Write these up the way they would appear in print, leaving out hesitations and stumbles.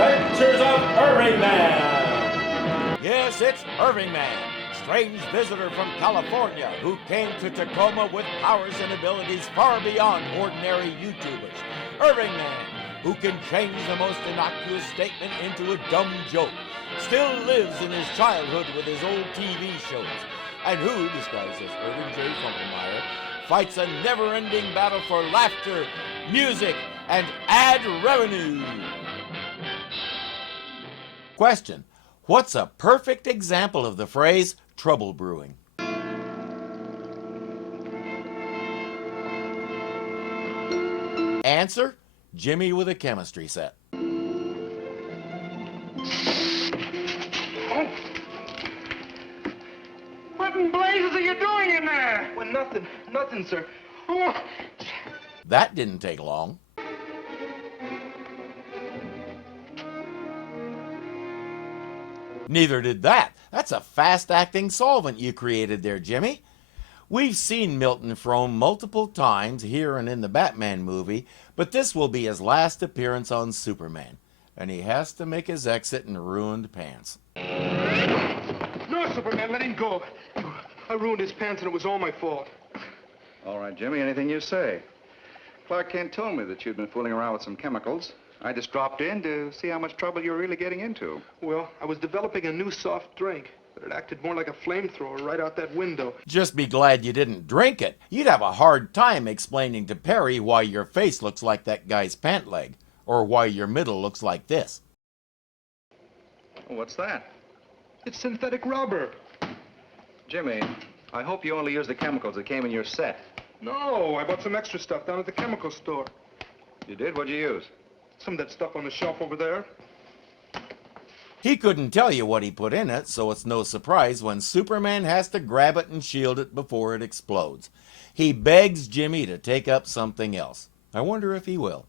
Adventures of Irvingman! Yes, it's Irvingman, strange visitor from California who came to Tacoma with powers and abilities far beyond ordinary YouTubers. Irvingman, who can change the most innocuous statement into a dumb joke, still lives in his childhood with his old TV shows, and who, disguised as Irving J. Funkelmeyer, fights a never-ending battle for laughter, music, and ad revenue. Question: what's a perfect example of the phrase trouble brewing? Answer: Jimmy with a chemistry set. What in blazes are you doing in there? Well, nothing, sir. Oh. That didn't take long. Neither did that. That's a fast-acting solvent you created there, Jimmy. We've seen Milton Frome multiple times here and in the Batman movie, but this will be his last appearance on Superman, and he has to make his exit in ruined pants. No, Superman, let him go. I ruined his pants, and it was all my fault. All right, Jimmy, anything you say. Clark Kent told me that you'd been fooling around with some chemicals. I just dropped in to see how much trouble you were really getting into. Well, I was developing a new soft drink, but it acted more like a flamethrower right out that window. Just be glad you didn't drink it. You'd have a hard time explaining to Perry why your face looks like that guy's pant leg, or why your middle looks like this. What's that? It's synthetic rubber. Jimmy, I hope you only used the chemicals that came in your set. No, I bought some extra stuff down at the chemical store. You did? What'd you use? Some of that stuff on the shelf over there. He couldn't tell you what he put in it, so it's no surprise when Superman has to grab it and shield it before it explodes. He begs Jimmy to take up something else. I wonder if he will.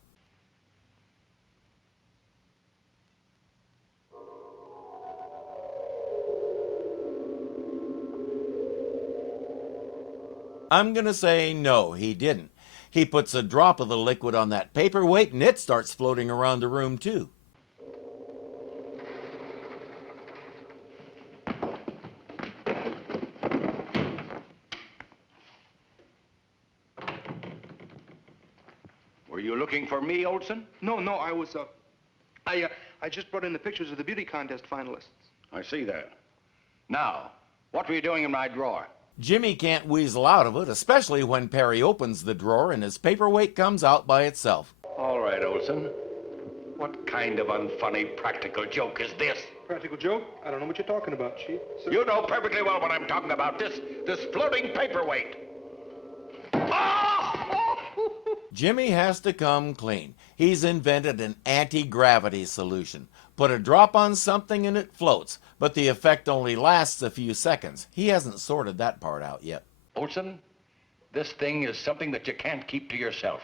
I'm gonna say no, he didn't. He puts a drop of the liquid on that paperweight and it starts floating around the room too. Were you looking for me, Olsen? No, I was, I just brought in the pictures of the beauty contest finalists. I see that. Now, what were you doing in my drawer? Jimmy can't weasel out of it, especially when Perry opens the drawer and his paperweight comes out by itself. All right, Olsen. What kind of unfunny practical joke is this? Practical joke? I don't know what you're talking about, Chief. So You know perfectly well what I'm talking about. This floating paperweight. Ah! Jimmy has to come clean. He's invented an anti-gravity solution. Put a drop on something and it floats, but the effect only lasts a few seconds. He hasn't sorted that part out yet. Olsen, this thing is something that you can't keep to yourself.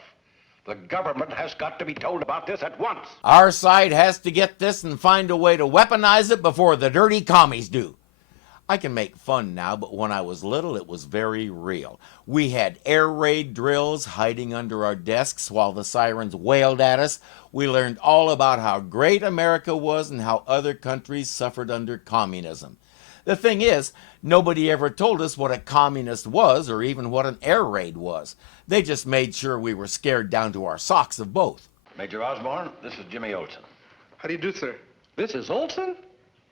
The government has got to be told about this at once. Our side has to get this and find a way to weaponize it before the dirty commies do. I can make fun now, but when I was little, it was very real. We had air raid drills hiding under our desks while the sirens wailed at us. We learned all about how great America was and how other countries suffered under communism. The thing is, nobody ever told us what a communist was or even what an air raid was. They just made sure we were scared down to our socks of both. Major Osborne, this is Jimmy Olsen. how do you do, sir? This is Olsen?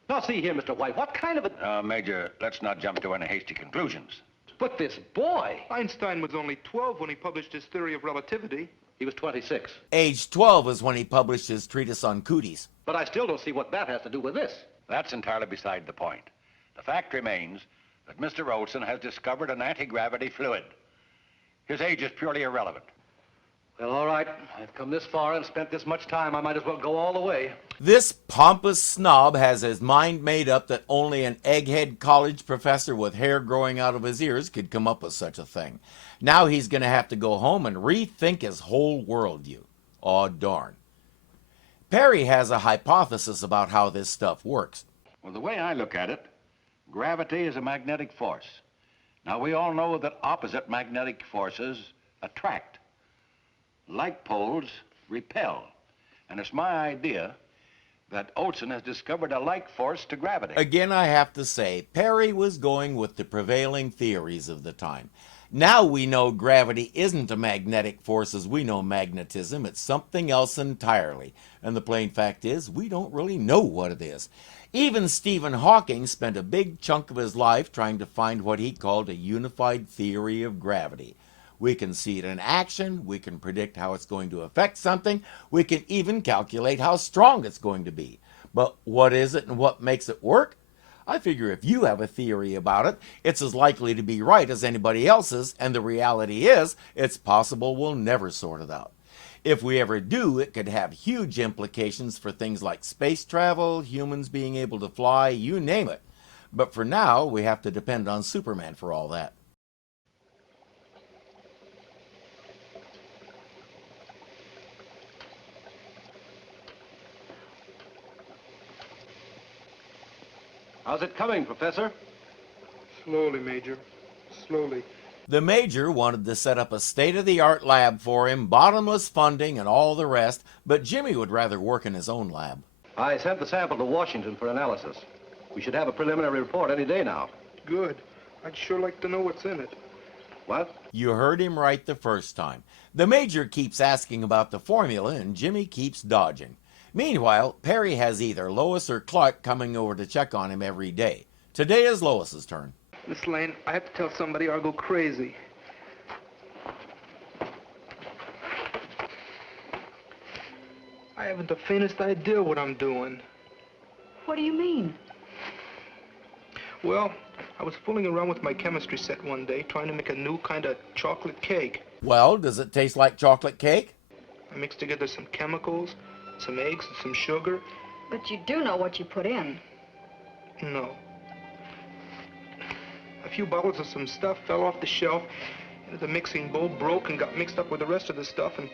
Now, see here, Mr. White, what kind of a... Major, let's not jump to any hasty conclusions. But this boy, Einstein was only 12 when he published his theory of relativity. he was 26. Age 12 is when he published his treatise on cooties. But I still don't see what that has to do with this. That's entirely beside the point. The fact remains that Mr. Olsen has discovered an anti-gravity fluid. His age is purely irrelevant. Well, all right. I've come this far and spent this much time. I might as well go all the way. This pompous snob has his mind made up that only an egghead college professor with hair growing out of his ears could come up with such a thing. Now he's going to have to go home and rethink his whole worldview. Aw, darn. Perry has a hypothesis about how this stuff works. Well, the way I look at it, gravity is a magnetic force. Now, we all know that opposite magnetic forces attract. Like poles repel. And it's my idea that Olsen has discovered a like force to gravity. Again, I have to say, Perry was going with the prevailing theories of the time. Now we know gravity isn't a magnetic force as we know magnetism. It's something else entirely. And the plain fact is, we don't really know what it is. Even Stephen Hawking spent a big chunk of his life trying to find what he called a unified theory of gravity. We can see it in action, we can predict how it's going to affect something, we can even calculate how strong it's going to be. But what is it and what makes it work? I figure if you have a theory about it, it's as likely to be right as anybody else's, and the reality is, it's possible we'll never sort it out. If we ever do, it could have huge implications for things like space travel, humans being able to fly, you name it. But for now, we have to depend on Superman for all that. How's it coming, Professor? Slowly, Major. Slowly. The Major wanted to set up a state-of-the-art lab for him, bottomless funding and all the rest, but Jimmy would rather work in his own lab. I sent the sample to Washington for analysis. We should have a preliminary report any day now. Good. I'd sure like to know what's in it. What? You heard him right the first time. The Major keeps asking about the formula, and Jimmy keeps dodging. Meanwhile, Perry has either Lois or Clark coming over to check on him every day. Today is Lois's turn. Miss Lane, I have to tell somebody or I'll go crazy. I haven't the faintest idea what I'm doing. What do you mean? Well, I was fooling around with my chemistry set one day, trying to make a new kind of chocolate cake. Well, does it taste like chocolate cake? I mixed together some chemicals, some eggs, and some sugar. But you do know what you put in. No. A few bottles of some stuff fell off the shelf, and the mixing bowl broke and got mixed up with the rest of the stuff, and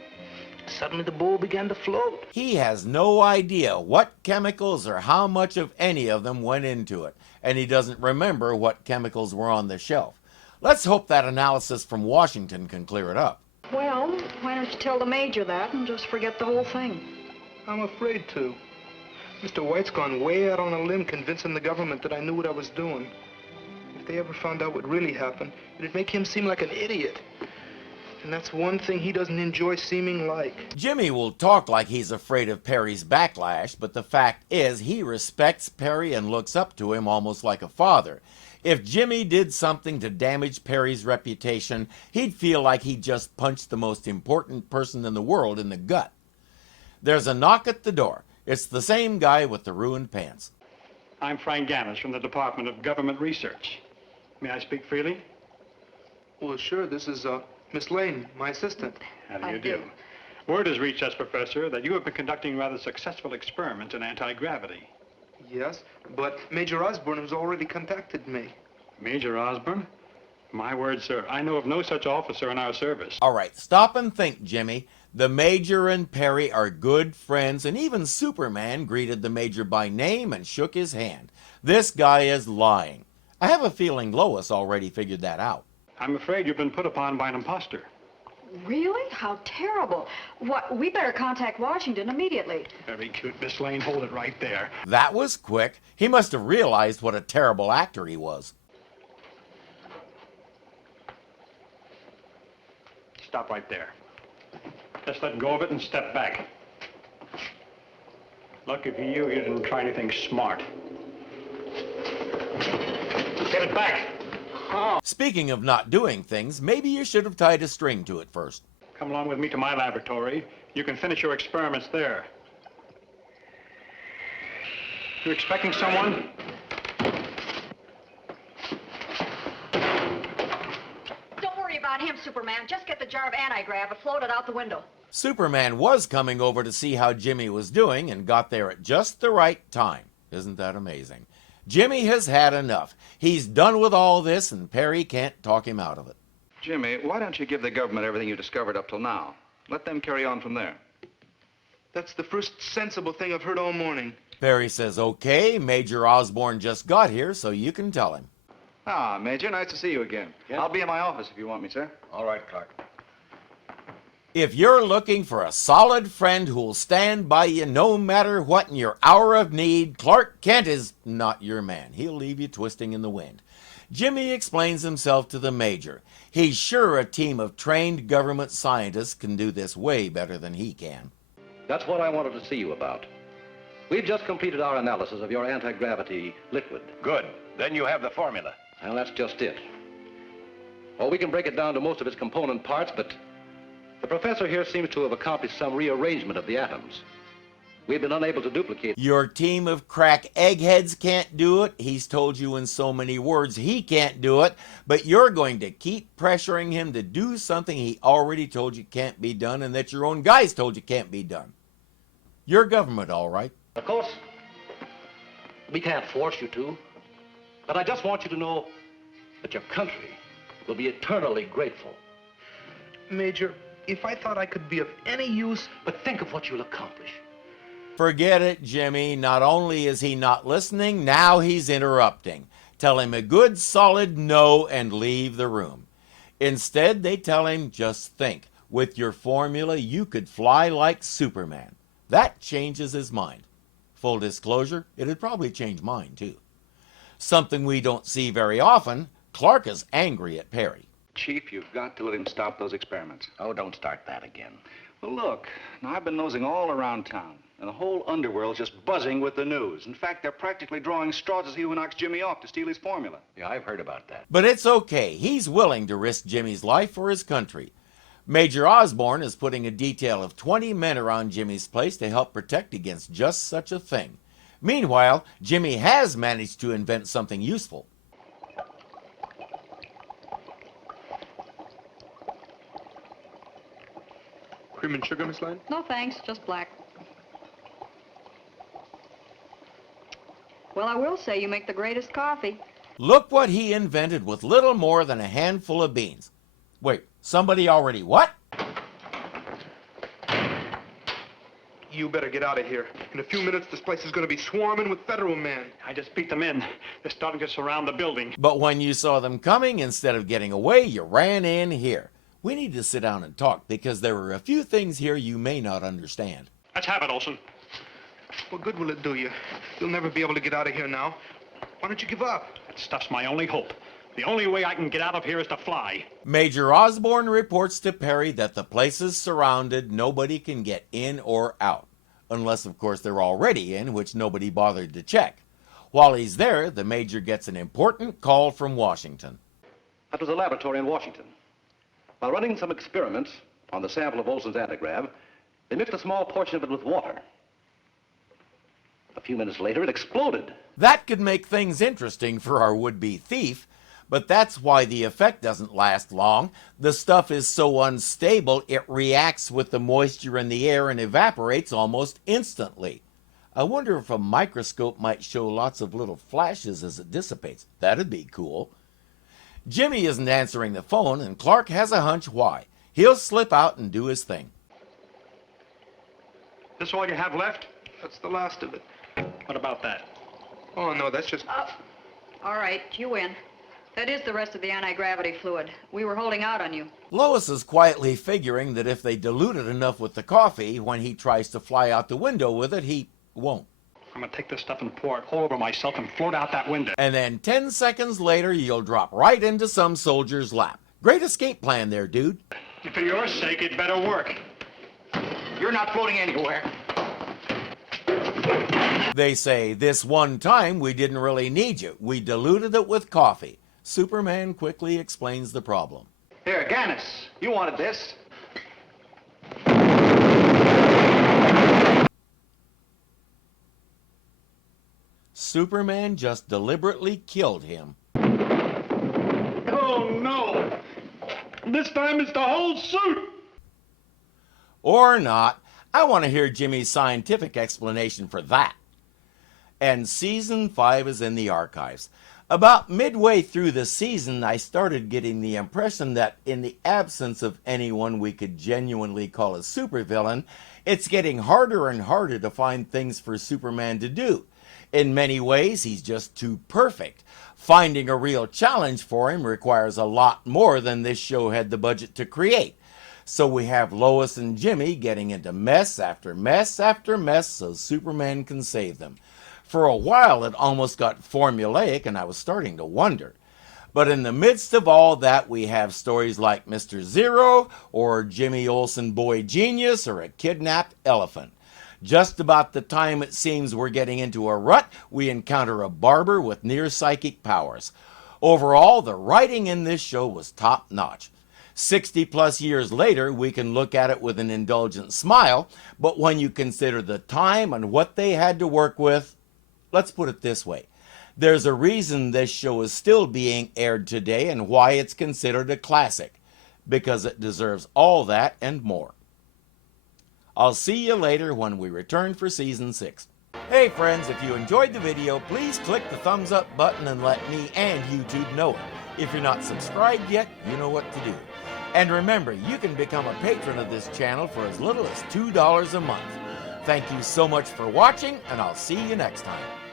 suddenly the bowl began to float. He has no idea what chemicals or how much of any of them went into it, and he doesn't remember what chemicals were on the shelf. Let's hope that analysis from Washington can clear it up. Well, why don't you tell the Major that and just forget the whole thing? I'm afraid to. Mr. White's gone way out on a limb convincing the government that I knew what I was doing. If they ever found out what really happened, it'd make him seem like an idiot. And that's one thing he doesn't enjoy seeming like. Jimmy will talk like he's afraid of Perry's backlash, but the fact is he respects Perry and looks up to him almost like a father. If Jimmy did something to damage Perry's reputation, he'd feel like he just punched the most important person in the world in the gut. There's a knock at the door. It's the same guy with the ruined pants. I'm Frank Gannis from the Department of Government Research. May I speak freely? Well, sure, this is, Miss Lane, my assistant. How do you do? Word has reached us, Professor, that you have been conducting rather successful experiments in anti-gravity. Yes, but Major Osborne has already contacted me. Major Osborne? My word, sir, I know of no such officer in our service. All right, stop and think, Jimmy. The Major and Perry are good friends, and even Superman greeted the Major by name and shook his hand. This guy is lying. I have a feeling Lois already figured that out. I'm afraid you've been put upon by an imposter. Really? How terrible. What? We better contact Washington immediately. Very cute, Miss Lane. Hold it right there. That was quick. He must have realized what a terrible actor he was. Stop right there. Just let go of it and step back. Lucky for you, you didn't try anything smart. Get it back. Oh. Speaking of not doing things, maybe you should have tied a string to it first. Come along with me to my laboratory. You can finish your experiments there. You expecting someone? Don't worry about him, Superman. Just get the jar of anti-grav and float it out the window. Superman was coming over to see how Jimmy was doing and got there at just the right time. Isn't that amazing? Jimmy has had enough. He's done with all this, and Perry can't talk him out of it. Jimmy, why don't you give the government everything you discovered up till now? Let them carry on from there. That's the first sensible thing I've heard all morning. Perry says, okay, Major Osborne just got here, so you can tell him. Ah, Major, nice to see you again. Yeah. I'll be in my office if you want me, sir. All right, Clark. If you're looking for a solid friend who'll stand by you no matter what in your hour of need, Clark Kent is not your man. He'll leave you twisting in the wind. Jimmy explains himself to the Major. He's sure a team of trained government scientists can do this way better than he can. That's what I wanted to see you about. We've just completed our analysis of your anti-gravity liquid. Good. Then you have the formula. And that's just it. Well, we can break it down to most of its component parts, but the professor here seems to have accomplished some rearrangement of the atoms. We've been unable to duplicate. Your team of crack eggheads can't do it. He's told you in so many words he can't do it, but you're going to keep pressuring him to do something he already told you can't be done and that your own guys told you can't be done. You're government, all right. Of course, we can't force you to, but I just want you to know that your country will be eternally grateful. Major, if I thought I could be of any use... But think of what you'll accomplish. Forget it, Jimmy. Not only is he not listening, now he's interrupting. Tell him a good solid no and leave the room. Instead, they tell him, just think. With your formula, you could fly like Superman. That changes his mind. Full disclosure, it'd probably change mine, too. Something we don't see very often, Clark is angry at Perry. Chief, you've got to let him stop those experiments. Oh, don't start that again. Well, look, now I've been nosing all around town, and the whole underworld's just buzzing with the news. In fact, they're practically drawing straws to see who knocks Jimmy off to steal his formula. Yeah, I've heard about that. But it's okay. He's willing to risk Jimmy's life for his country. Major Osborne is putting a detail of 20 men around Jimmy's place to help protect against just such a thing. Meanwhile, Jimmy has managed to invent something useful. Cream and sugar, Miss Lane? No, thanks. Just black. Well, I will say you make the greatest coffee. Look what he invented with little more than a handful of beans. Wait, somebody already what? You better get out of here. In a few minutes, this place is going to be swarming with federal men. I just beat them in. They're starting to surround the building. But when you saw them coming, instead of getting away, you ran in here. We need to sit down and talk because there are a few things here you may not understand. Let's have it, Olsen. What good will it do you? You'll never be able to get out of here now. Why don't you give up? That stuff's my only hope. The only way I can get out of here is to fly. Major Osborne reports to Perry that the place is surrounded. Nobody can get in or out. Unless, of course, they're already in, which nobody bothered to check. While he's there, the Major gets an important call from Washington. That was a laboratory in Washington. While running some experiments on the sample of Olsen's antigrav, they mixed a small portion of it with water. A few minutes later, it exploded. That could make things interesting for our would-be thief, but that's why the effect doesn't last long. The stuff is so unstable, it reacts with the moisture in the air and evaporates almost instantly. I wonder if a microscope might show lots of little flashes as it dissipates. That'd be cool. Jimmy isn't answering the phone, and Clark has a hunch why. He'll slip out and do his thing. This all you have left? That's the last of it. What about that? Oh, no, that's just... All right, you win. That is the rest of the anti-gravity fluid. We were holding out on you. Lois is quietly figuring that if they dilute it enough with the coffee, when he tries to fly out the window with it, he won't. I'm gonna take this stuff and pour it all over myself and float out that window. And then 10 seconds later, you'll drop right into some soldier's lap. Great escape plan there, dude. For your sake, it better work. You're not floating anywhere. They say, this one time we didn't really need you. We diluted it with coffee. Superman quickly explains the problem. Here, Gannis, you wanted this. Superman just deliberately killed him. Oh, no! This time it's the whole suit! Or not. I want to hear Jimmy's scientific explanation for that. And Season 5 is in the archives. About midway through the season, I started getting the impression that in the absence of anyone we could genuinely call a supervillain, it's getting harder and harder to find things for Superman to do. In many ways, he's just too perfect. Finding a real challenge for him requires a lot more than this show had the budget to create. So we have Lois and Jimmy getting into mess after mess after mess so Superman can save them. For a while it almost got formulaic and I was starting to wonder. But in the midst of all that, we have stories like Mr. Zero or Jimmy Olsen Boy Genius or a kidnapped elephant. Just about the time it seems we're getting into a rut, we encounter a barber with near psychic powers. Overall, the writing in this show was top notch. 60 plus years later, we can look at it with an indulgent smile, but when you consider the time and what they had to work with, let's put it this way. There's a reason this show is still being aired today and why it's considered a classic, because it deserves all that and more. I'll see you later when we return for Season 6. Hey friends, if you enjoyed the video, please click the thumbs up button and let me and YouTube know it. If you're not subscribed yet, you know what to do. And remember, you can become a patron of this channel for as little as $2 a month. Thank you so much for watching, and I'll see you next time.